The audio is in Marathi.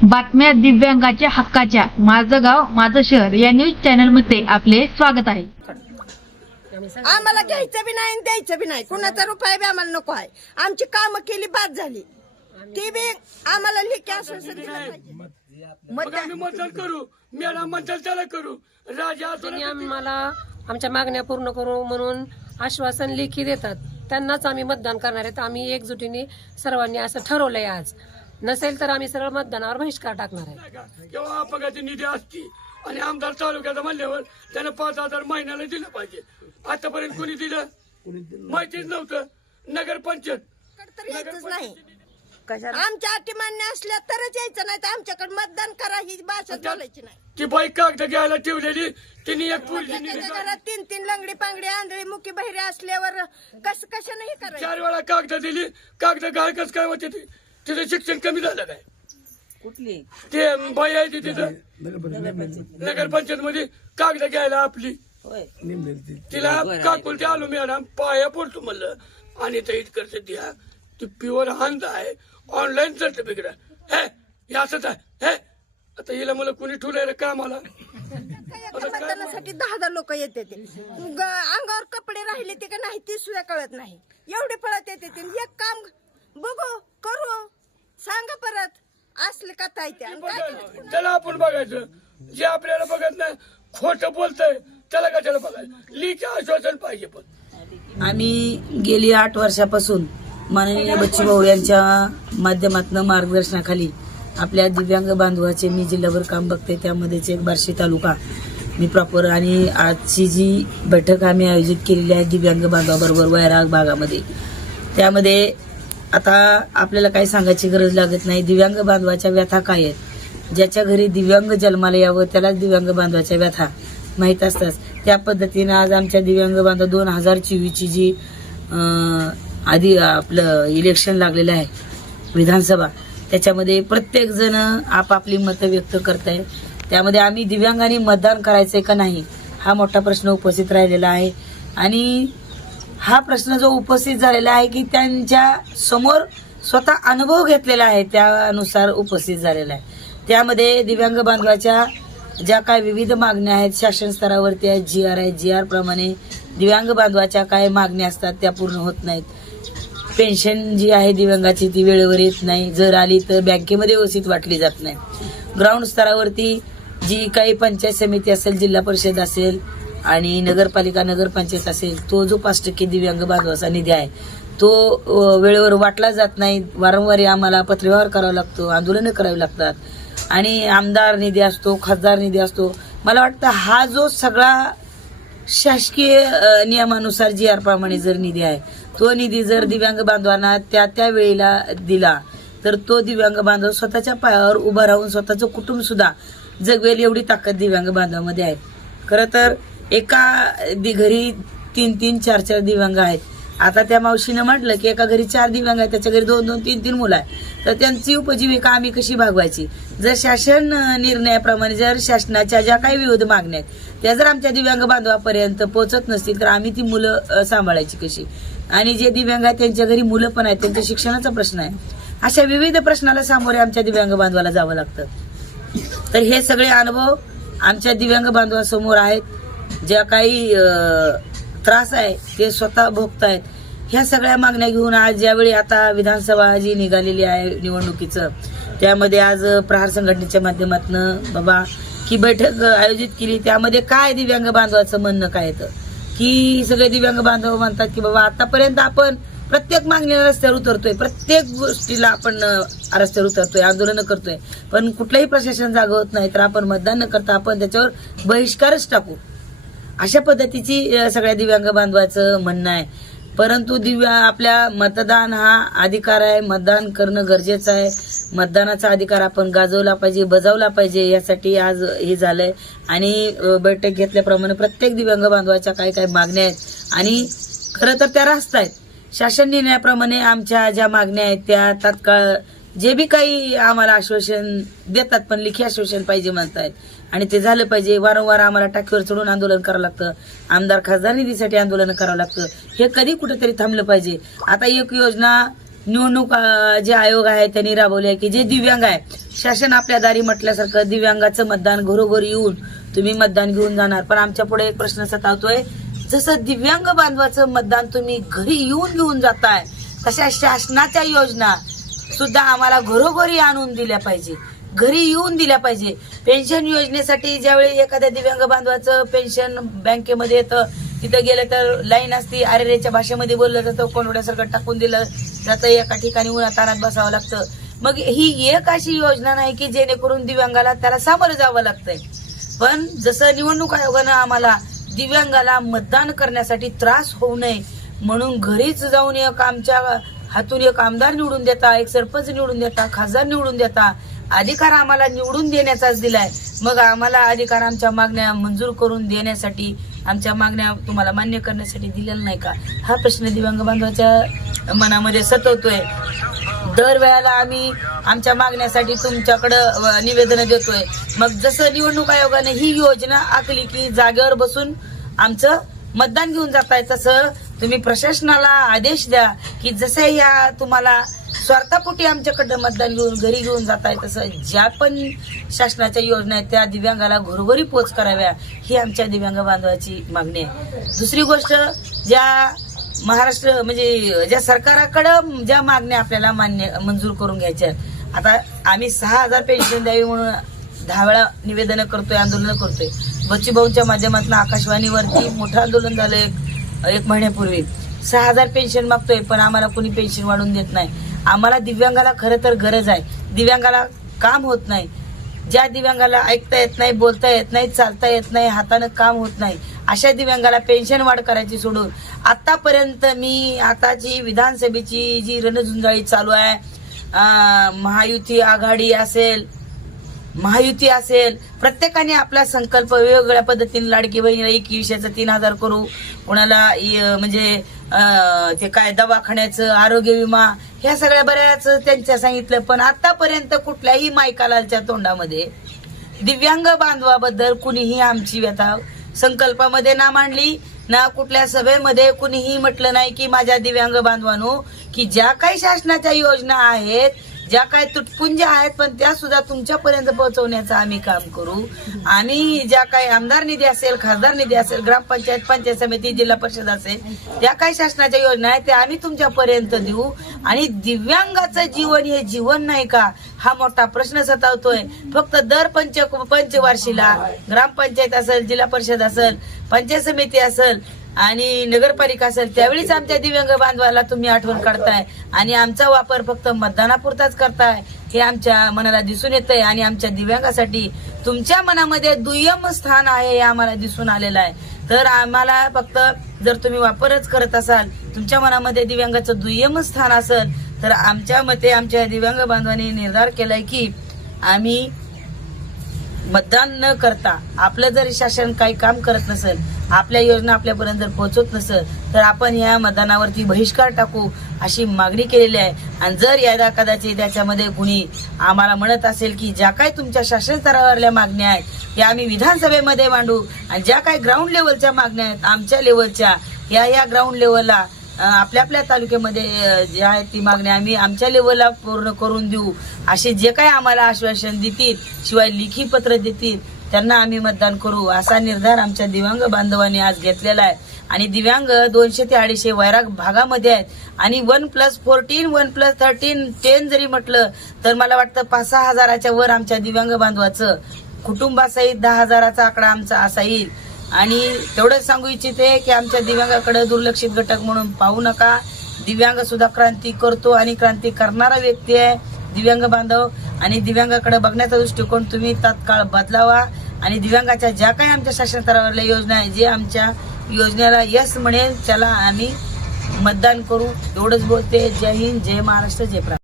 बातम्या दिव्यांगाच्या हक्काच्या. माझं गाव माझं शहर या न्यूज चॅनलमध्ये आपले स्वागत आहे. आम्हाला घ्यायचं बी नाही आणि द्यायचं बी नाही. कुणाचा रुपया बी आम्हाला नको आहे. आमची कामं केली बाद झाली. ती बी आम्हाला लिखी आश्वासन दिलं पाहिजे. मग आम्ही मतदान करू. मॅडम मतदान त्याला करू. राजा त्यांनी आम्हाला आमच्या मागण्या पूर्ण करू म्हणून आश्वासन लेखी देतात. त्यांनाच आम्ही मतदान करणार आहेत. आम्ही एकजुटीने सर्वांनी असं ठरवलंय आज. नसेल तर आम्ही सरळ मतदानावर बहिष्कार टाकणार आहे. किंवा अपघाती निधी असती आणि आमदार तालुक्याचा म्हणल्यावर त्यानं पाच हजार महिन्याला दिलं पाहिजे. आतापर्यंत कोणी दिलं? माहितीच नव्हतं. नगरपंचायत तर यायचंच नाही. आमच्या अटी मान्य असल्या तरच यायचं नाही तर आमच्याकडे मतदान करा ही भाषा बोलायची नाही. ती बाई कागद घ्यायला ठेवलेली तिने एक पोरगी घरात तीन तीन लंगडी पांगडी आंधळी मुकी बहिरे असल्यावर कस कशाने हे करायचं? चार वेळा कागद दिली कागद घालकच काय होते ती? तिचं शिक्षण कमी झालं काय? कुठली? ते बाई आहे ती तिथं नगरपंचायत. मध्ये कागद घ्यायला आपली. होय. तिला काकुलते आलो मॅडम पाया पडतो म्हणलं. आणि ते इतकं द्या ती प्युअर हांद आहे. ऑनलाईन सर्टिफिकेट आहे. हे हे असंच आहे. हे आता हिला मला कुणी ठेवलंय कामाला? एका मतदानासाठी दहा दहा लोक येते ते. अंगावर कपडे राहिले ते का नाही ते सुद्धा कळत नाही. एवढे पळत येते ते. एक काम बघू करू. सांगा परत. असले आणि काय? त्याला आपण बघायचं. जे आपल्याला बघत नाही खोटं बोलतंय त्याला कशाला बघायचं? लिखी आश्वासन पाहिजे पण. आम्ही गेली आठ वर्षापासून माननीय बच्चूभाऊ यांच्या माध्यमातून मार्गदर्शनाखाली आपल्या दिव्यांग बांधवाचे मी जिल्हाभर काम बघते. त्यामध्येच एक बार्शी तालुका मी प्रॉपर आणि आजची जी बैठक आम्ही आयोजित केलेली आहे दिव्यांग बांधवाबरोबर वैराग भागामध्ये. त्यामध्ये आता आपल्याला काही सांगायची गरज लागत नाही. दिव्यांग बांधवाच्या व्यथा काय आहेत? ज्याच्या घरी दिव्यांग जन्माला यावं त्यालाच दिव्यांग बांधवाच्या व्यथा माहीत असतात. त्या पद्धतीनं आज आमच्या दिव्यांग बांधव दोन हजार चोवीसची जी आधी आपलं इलेक्शन लागलेलं आहे विधानसभा त्याच्यामध्ये प्रत्येक जण आपापली मतं व्यक्त करत आहे त्यामध्ये आम्ही दिव्यांगांनी मतदान करायचं आहे का नाही हा मोठा प्रश्न उपस्थित राहिलेला आहे. आणि हा प्रश्न जो उपस्थित झालेला आहे की त्यांच्यासमोर स्वतः अनुभव घेतलेला आहे त्यानुसार उपस्थित झालेला आहे. त्यामध्ये दिव्यांग बांधवाच्या ज्या काय विविध मागण्या आहेत शासन स्तरावरती आहेत जी आर आहेत जी आर प्रमाणे दिव्यांग बांधवाच्या काय मागण्या असतात त्या पूर्ण होत नाहीत. पेन्शन जी आहे दिव्यांगाची ती वेळेवर येत नाही. जर आली तर बँकेमध्ये व्यवस्थित वाटली जात नाही. ग्राउंड स्तरावरती जी काही पंचायत समिती असेल जिल्हा परिषद असेल आणि नगरपालिका नगरपंचायत असेल तो जो पाच टक्के दिव्यांग बांधवाचा निधी आहे तो वेळेवर वाटला जात नाही. वारंवार आम्हाला पत्रव्यवहार करावा लागतो आंदोलनं करावी लागतात. आणि आमदार निधी असतो खासदार निधी असतो. मला वाटतं हा जो सगळा शासकीय नियमानुसार जी आर प्रमाणे जर निधी आहे तो निधी जर दिव्यांग बांधवांना त्या त्या वेळेला दिला तर तो दिव्यांग बांधव स्वतःच्या पायावर उभा राहून स्वतःचं कुटुंब सुद्धा जगवेल एवढी ताकद दिव्यांग बांधवामध्ये आहे. खरं तर एका दि- घरी तीन तीन चार चार दिव्यांग आहेत. आता त्या मावशीनं म्हटलं की एका घरी चार दिव्यांग आहेत त्याच्या घरी दोन दोन तीन तीन मुलं आहेत. तर त्यांची उपजीविका आम्ही कशी भागवायची? जर शासन निर्णयाप्रमाणे जर शासनाच्या ज्या काही विविध मागण्या आहेत त्या जर आमच्या दिव्यांग बांधवापर्यंत पोहोचत नसतील तर आम्ही ती मुलं सांभाळायची कशी? आणि जे दिव्यांग आहेत त्यांच्या घरी मुलं पण आहेत त्यांच्या शिक्षणाचा प्रश्न आहे. अशा विविध प्रश्नाला सामोरे आमच्या दिव्यांग बांधवाला जावं लागतं. तर हे सगळे अनुभव आमच्या दिव्यांग बांधवासमोर आहेत. ज्या काही त्रास आहे ते स्वतः भोगतायत. ह्या सगळ्या मागण्या घेऊन आज ज्यावेळी आता विधानसभा जी निघालेली आहे निवडणुकीचं त्यामध्ये आज प्रहार संघटनेच्या माध्यमातून बाबा की बैठक आयोजित केली. त्यामध्ये काय दिव्यांग बांधवाचं म्हणणं काय येतं? की सगळे दिव्यांग बांधव म्हणतात की बाबा आतापर्यंत आपण प्रत्येक मागणीला रस्त्यावर उतरतोय. प्रत्येक गोष्टीला आपण रस्त्यावर उतरतोय आंदोलनं करतोय. पण कुठलंही प्रशासन जागं होत नाही तर आपण मतदान न करता आपण त्याच्यावर बहिष्कारच टाकू. अशा पद्धतीची सगळ्या दिव्यांग बांधवाचं म्हणणं आहे. परंतु दिव्या आपल्या मतदान हा अधिकार आहे. मतदान करणं गरजेचं आहे. मतदानाचा अधिकार आपण गाजवला पाहिजे बजावला पाहिजे यासाठी आज हे झालंय. आणि बैठक घेतल्याप्रमाणे प्रत्येक दिव्यांग बांधवाच्या काही काही मागण्या आहेत. आणि खरं तर त्या रास्त आहेत. शासन निर्णयाप्रमाणे आमच्या ज्या मागण्या आहेत त्या तात्काळ जे बी काही आम्हाला आश्वासन देतात पण लिखी आश्वासन पाहिजे म्हणतायत. आणि ते झालं पाहिजे. वारंवार आम्हाला टाकीवर चढून आंदोलन करावं लागतं. आमदार खासदार निधीसाठी आंदोलन करावं लागतं. हे कधी कुठेतरी थांबलं पाहिजे. आता एक योजना निवडणूक जे आयोग आहे त्यांनी राबवली आहे की जे दिव्यांग आहे शासन आपल्या दारी म्हटल्यासारखं दिव्यांगाचं मतदान घरोघरी येऊन तुम्ही मतदान घेऊन जाणार. पण आमच्या पुढे एक प्रश्न सतावतोय. जसं दिव्यांग बांधवाचं मतदान तुम्ही घरी येऊन घेऊन जाताय तशा शासनाच्या योजना सुद्धा आम्हाला घरोघरी आणून दिल्या पाहिजे. घरी येऊन दिल्या पाहिजे. पेन्शन योजनेसाठी ज्यावेळी एखाद्या दिव्यांग बांधवाचं पेन्शन बँकेमध्ये येतं तिथं गेलं तर लाईन असती आरेरेच्या भाषेमध्ये बोललं जातं कोणवड्यासारखं टाकून दिलं जातं एका ठिकाणी उन्हातानात बसावं लागतं. मग ही एक अशी योजना नाही की जेणेकरून दिव्यांगाला त्याला सामोरं जावं लागतंय. पण जसं निवडणूक आयोगानं आम्हाला दिव्यांगाला मतदान करण्यासाठी त्रास होऊ नये म्हणून घरीच जाऊन एक आमच्या हातून एक आमदार निवडून देता एक सरपंच निवडून देता खासदार निवडून देता. अधिकार आम्हाला निवडून देण्याचाच दिलाय. मग आम्हाला अधिकार आमच्या मागण्या मंजूर करून देण्यासाठी आमच्या मागण्या तुम्हाला मान्य करण्यासाठी दिलेला नाही का? हा प्रश्न दिव्यांग बांधवाच्या मनामध्ये सतवतोय. दरवेळेला आम्ही आमच्या मागण्यासाठी तुमच्याकडं निवेदन देतोय. मग जसं निवडणूक आयोगाने ही योजना आखली की जागेवर बसून आमचं मतदान घेऊन जाताय तसं तुम्ही प्रशासनाला आदेश द्या की जसं या तुम्हाला स्वार्थापोटी आमच्याकडं मतदान घेऊन घरी घेऊन जात आहे तसं ज्या पण शासनाच्या योजना आहेत त्या दिव्यांगाला घरोघरी पोच कराव्या ही आमच्या दिव्यांग बांधवाची मागणी आहे. दुसरी गोष्ट ज्या महाराष्ट्र म्हणजे ज्या सरकाराकडं ज्या मागण्या आपल्याला मान्य मंजूर करून घ्यायच्या आता आम्ही सहा हजार पेन्शन द्यावी म्हणून दहा वेळा निवेदनं करतोय आंदोलनं करतोय. बच्चूभाऊंच्या माध्यमातून आकाशवाणीवरती मोठं आंदोलन झालं एक महिन्यापूर्वी. सहा हजार पेन्शन मागतोय पण आम्हाला कोणी पेन्शन वाढवून देत नाही. आम्हाला दिव्यांगाला खरं तर गरज आहे. दिव्यांगाला काम होत नाही. ज्या दिव्यांगाला ऐकता येत नाही बोलता येत नाही चालता येत नाही हातानं काम होत नाही अशा दिव्यांगाला पेन्शन वाढ करायची सोडून आतापर्यंत मी आताची विधानसभेची जी रणझुंजाळी चालू आहे महायुती आघाडी असेल महायुती असेल प्रत्येकाने आपला संकल्प वेगवेगळ्या पद्धतीने लाडकी बहिणीला एक विषयाचा तीन हजार करू. कोणाला म्हणजे ते काय दवाखान्याचं आरोग्य विमा ह्या सगळ्या बऱ्याच त्यांच्या सांगितलं पण आतापर्यंत कुठल्याही मायकालालच्या तोंडामध्ये दिव्यांग बांधवाबद्दल कुणीही आमची व्यथा संकल्पामध्ये ना मांडली ना कुठल्या सभेमध्ये कुणीही म्हटलं नाही की माझ्या दिव्यांग बांधवांनो की ज्या काही शासनाच्या योजना आहेत ज्या काय तुटपुंज्या आहेत पण त्या सुद्धा तुमच्यापर्यंत पोहोचवण्याचं आम्ही काम करू. आम्ही ज्या काही आमदार निधी असेल खासदार निधी असेल ग्रामपंचायत पंचायत समिती जिल्हा परिषद असेल त्या काही शासनाच्या योजना आहेत त्या आम्ही तुमच्यापर्यंत देऊ. आणि दिव्यांगाचं जीवन हे जीवन नाही का? हा मोठा प्रश्न सतावतोय. फक्त दर पंच पंचवार्षीला ग्रामपंचायत असेल जिल्हा परिषद असेल पंचायत समिती असेल आणि नगरपालिका असेल त्यावेळीच आमच्या दिव्यांग बांधवाला तुम्ही आठवण काढताय आणि आमचा वापर फक्त मतदानापुरताच करताय. हे आमच्या मनाला दिसून येतंय आणि आमच्या दिव्यांगासाठी तुमच्या मनामध्ये दुय्यम स्थान आहे हे आम्हाला दिसून आलेलं आहे. तर आम्हाला फक्त जर तुम्ही वापरच करत असाल तुमच्या मनामध्ये दिव्यांगाचं दुय्यम स्थान असेल तर आमच्या मते आमच्या दिव्यांग बांधवांनी निर्धार केलाय की आम्ही मतदान न करता आपलं जर शासन काही काम करत नसेल आपल्या योजना आपल्यापर्यंत जर पोहोचत नसेल तर आपण या मतदानावरती बहिष्कार टाकू अशी मागणी केलेली आहे. आणि जर यादा कदाचित त्याच्यामध्ये कुणी आम्हाला म्हणत असेल की ज्या काही तुमच्या शासन स्तरावरल्या मागण्या आहेत या आम्ही विधानसभेमध्ये मांडू. आणि ज्या काही ग्राउंड लेवलच्या मागण्या आहेत आमच्या लेवलच्या या या ग्राउंड लेवलला आपल्या आपल्या तालुक्यामध्ये जे आहे आहेत ती मागणी आम्ही आमच्या लेवलला पूर्ण करून देऊ. असे जे काही आम्हाला आश्वासन देतील शिवाय लिखी पत्र देतील त्यांना आम्ही मतदान करू. असा निर्धार आमच्या दिव्यांग बांधवांनी आज घेतलेला आहे. आणि दिव्यांग दोनशे ते अडीचशे वैराग भागामध्ये आहेत. आणि one plus fourteen one plus thirteen ten जरी म्हटलं तर मला वाटतं पाच सहा हजाराच्या वर आमच्या दिव्यांग बांधवाचं कुटुंबासहित दहा हजाराचा आकडा आमचा असा येईल. आणि तेवढंच सांगू इच्छिते की आमच्या दिव्यांगाकडे दुर्लक्षित घटक म्हणून पाहू नका. दिव्यांग सुद्धा क्रांती करतो आणि क्रांती करणारा व्यक्ती आहे दिव्यांग बांधव. आणि दिव्यांगाकडे बघण्याचा दृष्टिकोन तुम्ही तात्काळ बदलावा. आणि दिव्यांगाच्या ज्या काही आमच्या शासन स्तरावरल्या योजना आहे जे आमच्या योजनेला यस म्हणेल त्याला आम्ही मतदान करू. एवढंच बोलते. जय हिंद जय महाराष्ट्र जय प्रा